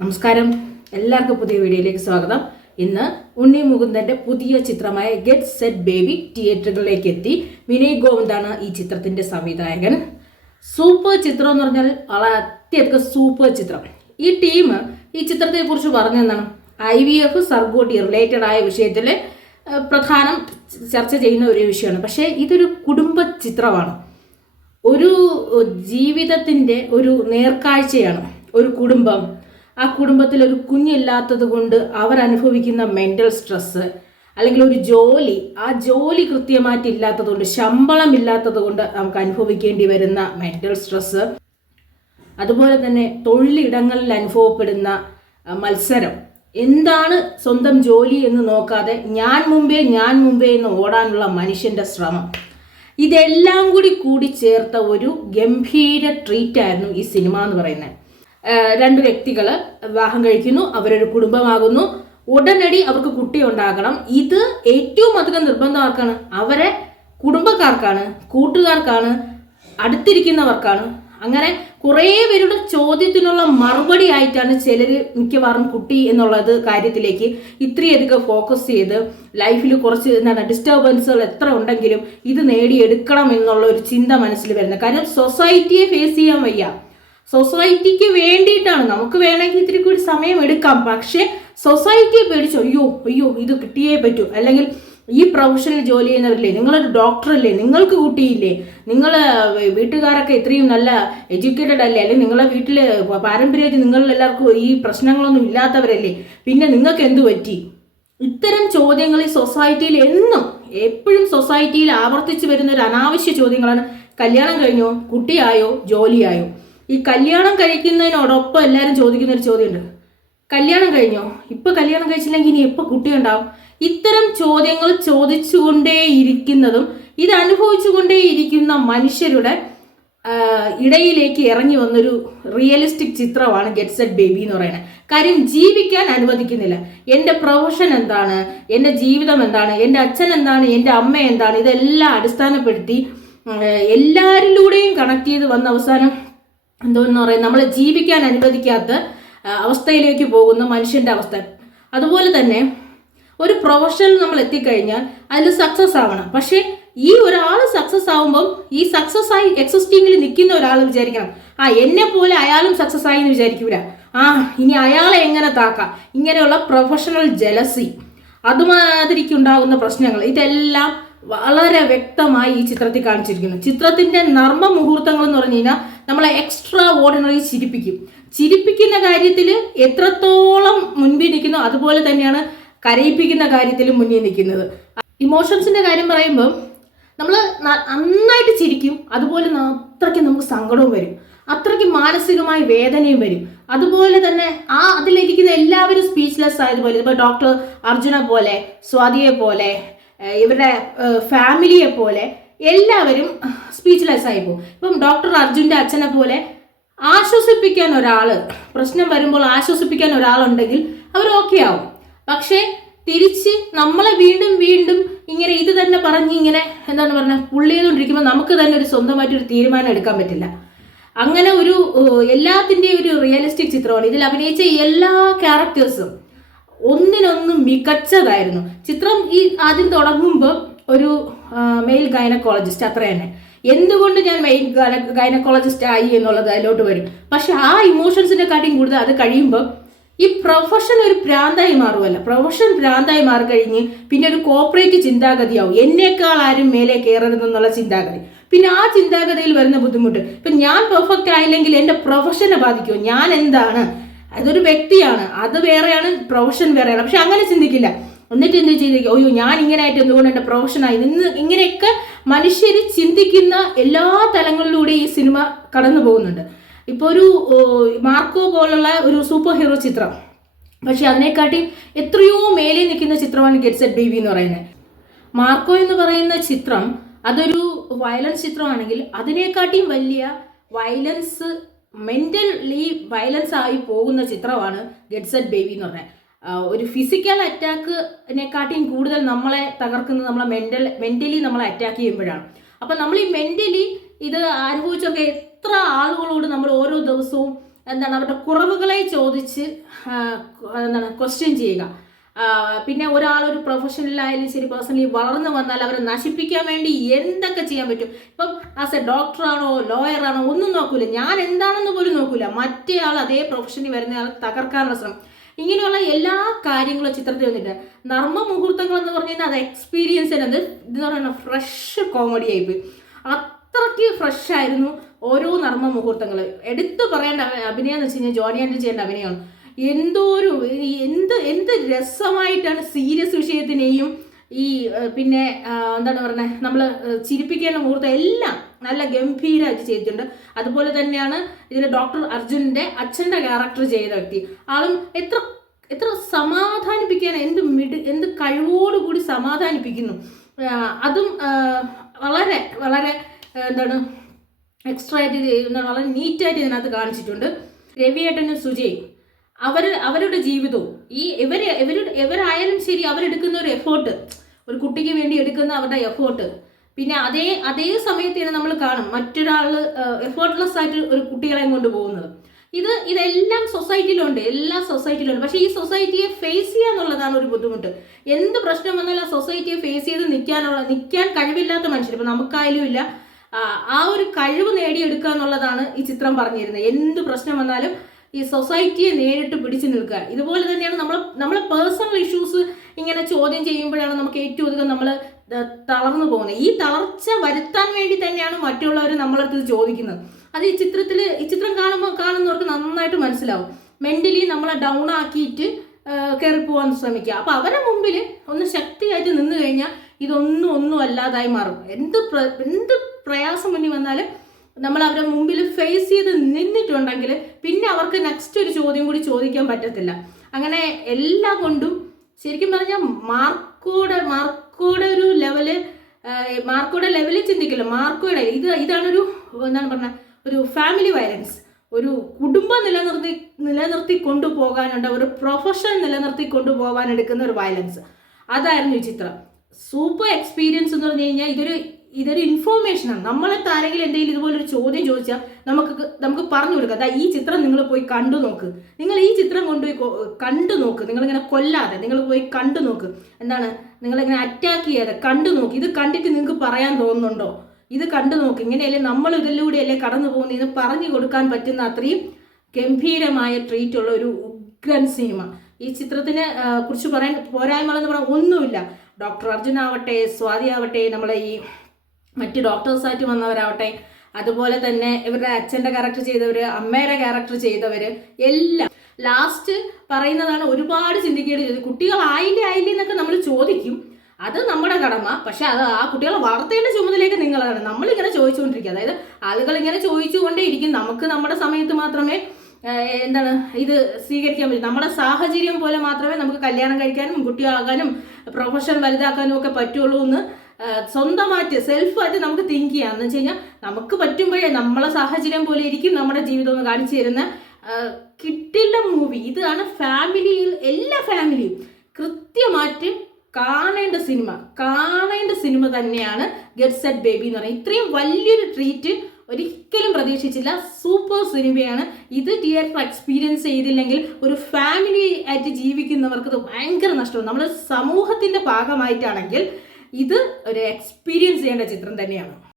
നമസ്കാരം, എല്ലാവർക്കും പുതിയ വീഡിയോയിലേക്ക് സ്വാഗതം. ഇന്ന് ഉണ്ണി മുകുന്ദന്റെ പുതിയ ചിത്രമായ ഗെറ്റ് സെറ്റ് ബേബി തിയേറ്ററുകളിലേക്ക് എത്തി. വിനയ് ഗോവിന്ദാണ് ഈ ചിത്രത്തിന്റെ സംവിധായകൻ. സൂപ്പർ ചിത്രം എന്ന് പറഞ്ഞാൽ അത്യധികം സൂപ്പർ ചിത്രം. ഈ ടീം ഈ ചിത്രത്തെ കുറിച്ച് പറഞ്ഞെന്നാണ് IVF സർഗോട്ടി റിലേറ്റഡ് ആയ വിഷയത്തിൽ പ്രധാനം ചർച്ച ചെയ്യുന്ന ഒരു വിഷയമാണ്. പക്ഷേ ഇതൊരു കുടുംബ ചിത്രമാണ്. ഒരു ജീവിതത്തിൻ്റെ ഒരു നേർക്കാഴ്ചയാണ്. ഒരു കുടുംബം, ആ കുടുംബത്തിൽ ഒരു കുഞ്ഞില്ലാത്തത് കൊണ്ട് അവരനുഭവിക്കുന്ന മെൻ്റൽ സ്ട്രെസ്സ്, അല്ലെങ്കിൽ ഒരു ജോലി, ആ ജോലി കൃത്യമായിട്ട് ഇല്ലാത്തത് കൊണ്ട്, ശമ്പളം ഇല്ലാത്തത് കൊണ്ട് നമുക്ക് അനുഭവിക്കേണ്ടി വരുന്ന മെൻ്റൽ സ്ട്രെസ്സ്, അതുപോലെ തന്നെ തൊഴിലിടങ്ങളിൽ അനുഭവപ്പെടുന്ന മത്സരം, എന്താണ് സ്വന്തം ജോലി എന്ന് നോക്കാതെ ഞാൻ മുമ്പേ എന്ന് ഓടാനുള്ള മനുഷ്യൻ്റെ ശ്രമം, ഇതെല്ലാം കൂടി ചേർത്ത ഒരു ഗംഭീര ട്രീറ്റായിരുന്നു ഈ സിനിമ എന്ന് പറയുന്നത്. രണ്ട് വ്യക്തികൾ വിവാഹം കഴിക്കുന്നു, അവരൊരു കുടുംബമാകുന്നു, ഉടനടി അവർക്ക് കുട്ടി ഉണ്ടാകണം. ഇത് ഏറ്റവും അധികം നിർബന്ധം ആർക്കാണ്? അവരെ കുടുംബക്കാർക്കാണ്, കൂട്ടുകാർക്കാണ്, അടുത്തിരിക്കുന്നവർക്കാണ്. അങ്ങനെ കുറേ പേരുടെ ചോദ്യത്തിനുള്ള മറുപടി ആയിട്ടാണ് ചിലർ മിക്കവാറും കുട്ടി എന്നുള്ളത് കാര്യത്തിലേക്ക് ഇത്രയധികം ഫോക്കസ് ചെയ്ത് ലൈഫിൽ കുറച്ച് ഡിസ്റ്റർബൻസുകൾ എത്ര ഉണ്ടെങ്കിലും ഇത് നേടിയെടുക്കണം എന്നുള്ള ഒരു ചിന്ത മനസ്സിൽ വരുന്നത്. കാര്യം സൊസൈറ്റിയെ ഫേസ് ചെയ്യാൻ വയ്യ. സൊസൈറ്റിക്ക് വേണ്ടിയിട്ടാണ്. നമുക്ക് വേണമെങ്കിൽ ഇത്തിരി കൂടി സമയം എടുക്കാം, പക്ഷേ സൊസൈറ്റിയെ പേടിച്ചു അയ്യോ ഇത് കിട്ടിയേ പറ്റൂ, അല്ലെങ്കിൽ ഈ പ്രൊഫഷനിൽ ജോലി ചെയ്യുന്നവരില്ലേ, നിങ്ങളൊരു ഡോക്ടറല്ലേ, നിങ്ങൾക്ക് കുട്ടിയില്ലേ, നിങ്ങൾ വീട്ടുകാരൊക്കെ ഇത്രയും നല്ല എഡ്യൂക്കേറ്റഡ് അല്ലേ, അല്ലെങ്കിൽ നിങ്ങളെ വീട്ടിൽ പാരമ്പര്യമായിട്ട് നിങ്ങളെല്ലാവർക്കും ഈ പ്രശ്നങ്ങളൊന്നും ഇല്ലാത്തവരല്ലേ, പിന്നെ നിങ്ങൾക്ക് എന്തു പറ്റി? ഇത്തരം ചോദ്യങ്ങൾ ഈ സൊസൈറ്റിയിൽ എപ്പോഴും സൊസൈറ്റിയിൽ ആവർത്തിച്ച് വരുന്ന ഒരു അനാവശ്യ ചോദ്യങ്ങളാണ്. കല്യാണം കഴിഞ്ഞോ, കുട്ടിയായോ, ജോലിയായോ? ഈ കല്യാണം കഴിക്കുന്നതിനോടൊപ്പം എല്ലാവരും ചോദിക്കുന്ന ഒരു ചോദ്യമുണ്ട്, കല്യാണം കഴിഞ്ഞോ? ഇപ്പം കല്യാണം കഴിച്ചില്ലെങ്കിൽ ഇനി എപ്പോൾ കുട്ടിയുണ്ടാവും? ഇത്തരം ചോദ്യങ്ങൾ ചോദിച്ചുകൊണ്ടേയിരിക്കുന്നതും ഇത് അനുഭവിച്ചുകൊണ്ടേയിരിക്കുന്ന മനുഷ്യരുടെ ഇടയിലേക്ക് ഇറങ്ങി വന്നൊരു റിയലിസ്റ്റിക് ചിത്രമാണ് ഗെറ്റ് സെറ്റ് ബേബി എന്ന് പറയുന്നത്. കാര്യം ജീവിക്കാൻ അനുവദിക്കുന്നില്ല. എൻ്റെ പ്രൊഫഷൻ എന്താണ്, എൻ്റെ ജീവിതം എന്താണ്, എൻ്റെ അച്ഛൻ എന്താണ്, എൻ്റെ അമ്മ എന്താണ്, ഇതെല്ലാം അടിസ്ഥാനപ്പെടുത്തി എല്ലാവരിലൂടെയും കണക്ട് ചെയ്ത് വന്ന അവസാനം എന്തോന്ന് പറയുന്നത്, നമ്മളെ ജീവിക്കാൻ അനുവദിക്കാത്ത അവസ്ഥയിലേക്ക് പോകുന്ന മനുഷ്യൻ്റെ അവസ്ഥ. അതുപോലെ തന്നെ ഒരു പ്രൊഫഷനിൽ നമ്മൾ എത്തിക്കഴിഞ്ഞാൽ അതിൽ സക്സസ് ആവണം. പക്ഷേ ഈ ഒരാൾ സക്സസ് ആവുമ്പം ഈ സക്സസ് ആയി എക്സിസ്റ്റിങ്ങിൽ നിൽക്കുന്ന ഒരാൾ വിചാരിക്കണം, എന്നെ പോലെ അയാളും സക്സസ് ആയി എന്ന് വിചാരിക്കൂല, ഇനി അയാളെ എങ്ങനെ താക്കാം. ഇങ്ങനെയുള്ള പ്രൊഫഷണൽ ജലസി, അതുമാതിരിക്കുണ്ടാകുന്ന പ്രശ്നങ്ങൾ, ഇതെല്ലാം വളരെ വ്യക്തമായി ഈ ചിത്രത്തിൽ കാണിച്ചിരിക്കുന്നു. ചിത്രത്തിന്റെ നർമ്മ മുഹൂർത്തങ്ങൾ എന്ന് പറഞ്ഞു കഴിഞ്ഞാൽ നമ്മളെ എക്സ്ട്രാ ഓർഡിനറി ചിരിപ്പിക്കുന്ന കാര്യത്തിൽ എത്രത്തോളം മുൻപിൽ നിൽക്കുന്നു, അതുപോലെ തന്നെയാണ് കരയിപ്പിക്കുന്ന കാര്യത്തിലും മുന്നിൽ നിൽക്കുന്നത്. ഇമോഷൻസിന്റെ കാര്യം പറയുമ്പോൾ നമ്മൾ നന്നായിട്ട് ചിരിക്കും, അതുപോലെ അത്രയ്ക്ക് നമുക്ക് സങ്കടവും വരും, അത്രയ്ക്ക് മാനസികമായി വേദനയും വരും. അതുപോലെ തന്നെ അതിലിരിക്കുന്ന എല്ലാവരും സ്പീച്ച്ലെസ് ആയതുപോലെ, ഇപ്പോൾ ഡോക്ടർ അർജുനെ പോലെ, സ്വാതിയെ പോലെ, ഇവരുടെ ഫാമിലിയെ പോലെ എല്ലാവരും സ്പീച്ച്ലെസ് ആയി പോകും. ഇപ്പം ഡോക്ടർ അർജുൻ്റെ അച്ഛനെ പോലെ ആശ്വസിപ്പിക്കാൻ പ്രശ്നം വരുമ്പോൾ ആശ്വസിപ്പിക്കാൻ ഒരാളുണ്ടെങ്കിൽ അവർ ഓക്കെ ആവും. പക്ഷേ തിരിച്ച് നമ്മളെ വീണ്ടും ഇങ്ങനെ ഇത് തന്നെ പറഞ്ഞ് ഇങ്ങനെ എന്താണ് പറഞ്ഞാൽ പുള്ളി ചെയ്തുകൊണ്ടിരിക്കുമ്പോൾ നമുക്ക് തന്നെ ഒരു സ്വന്തമായിട്ടൊരു തീരുമാനം എടുക്കാൻ പറ്റില്ല. അങ്ങനെ ഒരു എല്ലാത്തിൻ്റെയും ഒരു റിയലിസ്റ്റിക് ചിത്രമാണ്. ഇതിൽ അഭിനയിച്ച എല്ലാ ക്യാരക്ടേഴ്സും ഒന്നിനൊന്നും മികച്ചതായിരുന്നു. ചിത്രം ആദ്യം തുടങ്ങുമ്പോൾ ഒരു മെയിൽ ഗൈനക്കോളജിസ്റ്റ്, അത്ര തന്നെ. എന്തുകൊണ്ട് ഞാൻ മെയിൽ ഗൈനക്കോളജിസ്റ്റ് ആയി എന്നുള്ളത് അതിലോട്ട് വരും. പക്ഷെ ആ ഇമോഷൻസിനെ കാട്ടിയും കൂടുതൽ അത് കഴിയുമ്പോൾ ഈ പ്രൊഫഷൻ ഒരു ഭ്രാന്തായി മാറുമല്ല. പ്രൊഫഷൻ ഭ്രാന്തായി മാറിക്കഴിഞ്ഞ് പിന്നെ ഒരു കോർപ്പറേറ്റ് ചിന്താഗതിയാവും, എന്നേക്കാൾ ആരും മേലെ കയറരുതെന്നുള്ള ചിന്താഗതി. പിന്നെ ആ ചിന്താഗതിയിൽ വരുന്ന ബുദ്ധിമുട്ട്, ഇപ്പം ഞാൻ പെർഫെക്റ്റ് ആയില്ലെങ്കിൽ എൻ്റെ പ്രൊഫഷനെ ബാധിക്കുമോ? ഞാൻ എന്താണ്? അതൊരു വ്യക്തിയാണ്, അത് വേറെയാണ്, പ്രൊഫഷൻ വേറെയാണ്. പക്ഷെ അങ്ങനെ ചിന്തിക്കില്ല. എന്നിട്ട് എന്ത് ചെയ്തിരിക്കും, ഞാൻ ഇങ്ങനെ ആയിട്ട് എന്തുകൊണ്ട് എൻ്റെ പ്രൊഫഷനായി ഇങ്ങനെയൊക്കെ മനുഷ്യർ ചിന്തിക്കുന്ന എല്ലാ തലങ്ങളിലൂടെ ഈ സിനിമ കടന്നു പോകുന്നുണ്ട്. ഇപ്പോൾ ഒരു മാർക്കോ പോലുള്ള ഒരു സൂപ്പർ ഹീറോ ചിത്രം, പക്ഷെ അതിനെക്കാട്ടി എത്രയോ മേലെ നിൽക്കുന്ന ചിത്രമാണ് ഗെറ്റ് സെറ്റ് ബേബി എന്ന് പറയുന്നത്. മാർക്കോ എന്ന് പറയുന്ന ചിത്രം അതൊരു വയലൻസ് ചിത്രമാണെങ്കിൽ അതിനെക്കാട്ടിയും വലിയ വയലൻസ്, മെൻ്റലി വയലൻസ് ആയി പോകുന്ന ചിത്രമാണ് ഗെറ്റ് സെറ്റ് ബേബി എന്ന് പറഞ്ഞത്. ഒരു ഫിസിക്കൽ അറ്റാക്കിനെക്കാട്ടിയും കൂടുതൽ നമ്മളെ തകർക്കുന്നത് നമ്മളെ മെൻ്റലി നമ്മളെ അറ്റാക്ക് ചെയ്യുമ്പോഴാണ്. അപ്പം നമ്മൾ ഈ മെൻ്റലി ഇത് അനുഭവിച്ചൊക്കെ എത്ര ആളുകളോട് നമ്മൾ ഓരോ ദിവസവും എന്താണ് അവരുടെ കുറവുകളെ ചോദിച്ച് എന്താണ് ക്വസ്റ്റ്യൻ ചെയ്യുക. പിന്നെ ഒരാളൊരു പ്രൊഫഷണലായാലും ശരി പേഴ്സണലി വളർന്നു വന്നാൽ അവരെ നശിപ്പിക്കാൻ വേണ്ടി എന്തൊക്കെ ചെയ്യാൻ പറ്റും. ഇപ്പം ആസ് എ ഡോക്ടറാണോ ലോയറാണോ ഒന്നും നോക്കൂല, ഞാൻ എന്താണെന്ന് പോലും നോക്കൂല, മറ്റേ ആൾ അതേ പ്രൊഫഷനിൽ വരുന്ന ആൾ തകർക്കാനുള്ള ശ്രമം, ഇങ്ങനെയുള്ള എല്ലാ കാര്യങ്ങളും ചിത്രത്തിൽ വന്നിട്ട് നർമ്മ മുഹൂർത്തങ്ങൾ എന്ന് പറഞ്ഞു കഴിഞ്ഞാൽ അത് എക്സ്പീരിയൻസ് ചെയ്യുന്നത് ഇതെന്ന് പറയുന്നത് ഫ്രഷ് കോമഡി ആയിപ്പോയി. അത്രയ്ക്ക് ഫ്രഷ് ആയിരുന്നു ഓരോ നർമ്മ മുഹൂർത്തങ്ങൾ. എടുത്തു പറയേണ്ട അഭിനയം എന്ന് വെച്ച് കഴിഞ്ഞാൽ ജോണി ആൻ്റണി ചെയ്യേണ്ട അഭിനയമാണ്. എന്തോരു എന്ത് രസമായിട്ടാണ് സീരിയസ് വിഷയത്തിനെയും ഈ പിന്നെ എന്താണ് പറയുന്നത് നമ്മൾ ചിരിപ്പിക്കേണ്ട മുഹൂർത്തം എല്ലാം നല്ല ഗംഭീരമായിട്ട് ചെയ്തിട്ടുണ്ട്. അതുപോലെ തന്നെയാണ് ഇതിൽ ഡോക്ടർ അർജുനന്റെ അച്ഛൻ്റെ ക്യാരക്ടർ ചെയ്ത വ്യക്തി, ആളും എത്ര സമാധാനിപ്പിക്കാൻ എന്ത് കഴിവോടുകൂടി സമാധാനിപ്പിക്കുന്നു. അതും വളരെ വളരെ എന്താണ് എക്സ്ട്രാ ആയിട്ട് വളരെ നീറ്റായിട്ട് ഇതിനകത്ത് കാണിച്ചിട്ടുണ്ട്. രവിയേട്ടനും സുജയും അവരുടെ ജീവിതവും ഇവരായാലും ശരി അവരെടുക്കുന്ന ഒരു എഫേർട്ട്, ഒരു കുട്ടിക്ക് വേണ്ടി എടുക്കുന്ന അവരുടെ എഫേർട്ട്, പിന്നെ അതേ സമയത്ത് നമ്മൾ കാണും മറ്റൊരാൾ എഫേർട്ട്ലെസ് ആയിട്ട് ഒരു കുട്ടികളെയും കൊണ്ട് പോകുന്നത്. ഇതെല്ലാം സൊസൈറ്റിയിലുണ്ട്, എല്ലാ സൊസൈറ്റിയിലുണ്ട്. പക്ഷേ ഈ സൊസൈറ്റിയെ ഫേസ് ചെയ്യുക എന്നുള്ളതാണ് ഒരു ബുദ്ധിമുട്ട്. എന്ത് പ്രശ്നം വന്നാലും ആ സൊസൈറ്റിയെ ഫേസ് ചെയ്ത് നിൽക്കാൻ കഴിവില്ലാത്ത മനുഷ്യർ, ഇപ്പം നമുക്കായാലും ഇല്ല, ആ ഒരു കഴിവ് നേടിയെടുക്കുക എന്നുള്ളതാണ് ഈ ചിത്രം പറഞ്ഞിരുന്നത്. എന്ത് പ്രശ്നം വന്നാലും ഈ സൊസൈറ്റിയെ നേരിട്ട് പിടിച്ചു നിൽക്കുക. ഇതുപോലെ തന്നെയാണ് നമ്മളെ പേഴ്സണൽ ഇഷ്യൂസ് ഇങ്ങനെ ചോദ്യം ചെയ്യുമ്പോഴാണ് നമുക്ക് ഏറ്റവും അധികം നമ്മൾ തളർന്നു പോകുന്നത്. ഈ തളർച്ച വരുത്താൻ വേണ്ടി തന്നെയാണ് മറ്റുള്ളവർ നമ്മളടുത്ത് ചോദിക്കുന്നത്. അത് ഈ ചിത്രം കാണുന്നവർക്ക് നന്നായിട്ട് മനസ്സിലാവും. മെന്റലി നമ്മളെ ഡൗൺ ആക്കിയിട്ട് കയറി പോകാൻ ശ്രമിക്കുക. അപ്പോൾ അവരുടെ മുമ്പിൽ ഒന്ന് ശക്തിയായിട്ട് നിന്ന് കഴിഞ്ഞാൽ ഒന്നും അല്ലാതായി മാറും. എന്ത് പ്രയാസം മുന്നിൽ വന്നാലും നമ്മൾ അവരുടെ മുമ്പിൽ ഫേസ് ചെയ്ത് നിന്നിട്ടുണ്ടെങ്കിൽ പിന്നെ അവർക്ക് നെക്സ്റ്റ് ഒരു ചോദ്യം കൂടി ചോദിക്കാൻ പറ്റത്തില്ല. അങ്ങനെ എല്ലാം കൊണ്ടും ശരിക്കും പറഞ്ഞാൽ മാർക്കോയുടെ ഒരു മാർക്കോയുടെ ലെവലിൽ ചിന്തിക്കില്ല. മാർക്കോയുടെ ഇതാണൊരു എന്താണ് പറഞ്ഞ ഒരു ഫാമിലി വയലൻസ്, ഒരു കുടുംബം നിലനിർത്തി കൊണ്ടുപോകാനുണ്ട്, ഒരു പ്രൊഫഷൻ നിലനിർത്തി കൊണ്ടുപോകാൻ എടുക്കുന്ന ഒരു വയലൻസ്. അതായിരുന്നു ഈ ചിത്രം. സൂപ്പർ എക്സ്പീരിയൻസ് എന്ന് പറഞ്ഞു കഴിഞ്ഞാൽ ഇതൊരു ഇൻഫോർമേഷനാണ്. നമ്മളെ ആരെങ്കിലും എന്തെങ്കിലും ഇതുപോലൊരു ചോദ്യം ചോദിച്ചാൽ നമുക്ക് പറഞ്ഞു കൊടുക്കാം, അതാ ഈ ചിത്രം നിങ്ങൾ പോയി കണ്ടു നോക്ക്, നിങ്ങൾ ഈ ചിത്രം കൊണ്ടുപോയി കണ്ടു നോക്ക്, നിങ്ങളിങ്ങനെ കൊല്ലാതെ നിങ്ങൾ പോയി കണ്ടു നോക്ക്, എന്താണ് നിങ്ങളിങ്ങനെ അറ്റാക്ക് ചെയ്യാതെ കണ്ടു നോക്ക്, ഇത് കണ്ടിട്ട് നിങ്ങൾക്ക് പറയാൻ തോന്നുന്നുണ്ടോ, ഇത് കണ്ടു നോക്ക്, ഇങ്ങനെയല്ലേ നമ്മൾ ഇതിലൂടെയല്ലേ കടന്നു പോകുന്നത്, ഇത് പറഞ്ഞു കൊടുക്കാൻ പറ്റുന്ന അത്രയും ഗംഭീരമായ ട്രീറ്റ് ഉള്ള ഒരു ഉഗ്രൻ സിനിമ. ഈ ചിത്രത്തിനെ കുറിച്ച് പറയാൻ പോരായ്മകളെന്ന് പറയാൻ ഒന്നുമില്ല. ഡോക്ടർ അർജുൻ ആവട്ടെ, സ്വാതി ആവട്ടെ, നമ്മളെ ഈ മറ്റ് ഡോക്ടേഴ്സായിട്ട് വന്നവരാവട്ടെ, അതുപോലെ തന്നെ ഇവരുടെ അച്ഛൻ്റെ ക്യാരക്ടർ ചെയ്തവർ, അമ്മയുടെ ക്യാരക്ടർ ചെയ്തവർ എല്ലാം ലാസ്റ്റ് പറയുന്നതാണ് ഒരുപാട് ചിന്തിക്കേണ്ടി ചെയ്തത്. കുട്ടികളായില്ലേ എന്നൊക്കെ നമ്മൾ ചോദിക്കും, അത് നമ്മുടെ കടമ. പക്ഷെ അത് ആ കുട്ടികളെ വളർത്തേണ്ട ചുമതലയൊക്കെ നിങ്ങളാണ്. നമ്മളിങ്ങനെ ചോദിച്ചുകൊണ്ടിരിക്കുക, അതായത് ആളുകൾ ഇങ്ങനെ ചോദിച്ചുകൊണ്ടേ ഇരിക്കും. നമുക്ക് നമ്മുടെ സമയത്ത് മാത്രമേ എന്താണ് ഇത് സ്വീകരിക്കാൻ പറ്റും. നമ്മുടെ സാഹചര്യം പോലെ മാത്രമേ നമുക്ക് കല്യാണം കഴിക്കാനും കുട്ടിയാകാനും പ്രൊഫഷൻ വലുതാക്കാനും ഒക്കെ പറ്റുള്ളൂ എന്ന് സ്വന്തമായിട്ട് സെൽഫായിട്ട് നമുക്ക് തിങ്ക് ചെയ്യാം. എന്ന് വെച്ച് കഴിഞ്ഞാൽ നമുക്ക് പറ്റുമ്പോഴേ നമ്മളെ സാഹചര്യം പോലെ ഇരിക്കും നമ്മുടെ ജീവിതം എന്ന് കാണിച്ചു തരുന്ന കിട്ടില്ല മൂവി. ഇതാണ് എല്ലാ ഫാമിലിയും കൃത്യമായിട്ട് കാണേണ്ട സിനിമ തന്നെയാണ് ഗെറ്റ് സെറ്റ് ബേബി എന്ന് പറയുന്നത്. ഇത്രയും വലിയൊരു ട്രീറ്റ് ഒരിക്കലും പ്രതീക്ഷിച്ചില്ല. സൂപ്പർ സിനിമയാണ് ഇത്. തിയേറ്റർ എക്സ്പീരിയൻസ് ചെയ്തില്ലെങ്കിൽ ഒരു ഫാമിലി ആയിട്ട് ജീവിക്കുന്നവർക്ക് ഇത് ഭയങ്കര നഷ്ടമാണ്. നമ്മുടെ സമൂഹത്തിന്റെ ഭാഗമായിട്ടാണെങ്കിൽ ഇത് ഒരു എക്സ്പീരിയൻസ് ചെയ്യേണ്ട ചിത്രം തന്നെയാണ്.